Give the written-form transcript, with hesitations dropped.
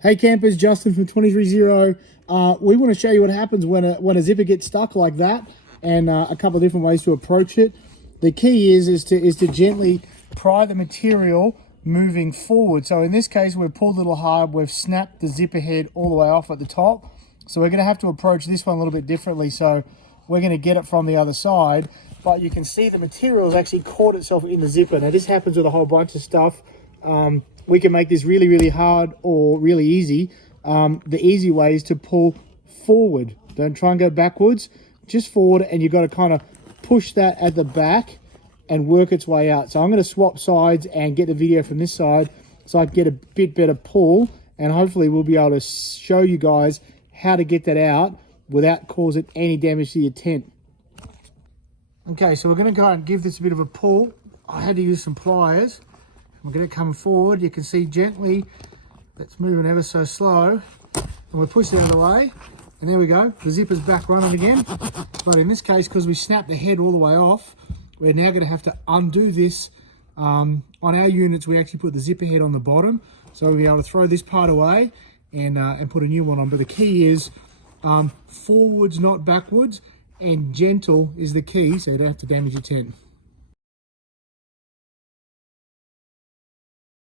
Hey campers, Justin from 230. We want to show you what happens when a zipper gets stuck like that, and a couple of different ways to approach it. The key is to gently pry the material moving forward. So in this case, we've pulled a little hard, we've snapped the zipper head all the way off at the top. So we're going to have to approach this one a little bit differently. So we're going to get it from the other side, but you can see the material has actually caught itself in the zipper. Now this happens with a whole bunch of stuff. We can make this really, really hard or really easy. The easy way is to pull forward. Don't try and go backwards, just forward, and you've got to kind of push that at the back and work its way out. So I'm going to swap sides and get the video from this side so I can get a bit better pull, and hopefully we'll be able to show you guys how to get that out without causing any damage to your tent. Okay, so we're going to go and give this a bit of a pull. I had to use some pliers. We're going to come forward. You can see gently that's moving ever so slow, and we push it out of the way, and there we go. The zipper's back running again. But in this case, because we snapped the head all the way off, we're now going to have to undo this. On our units, we actually put the zipper head on the bottom, so we'll be able to throw this part away and put a new one on. But the key is forwards, not backwards, and gentle is the key, so you don't have to damage your tent.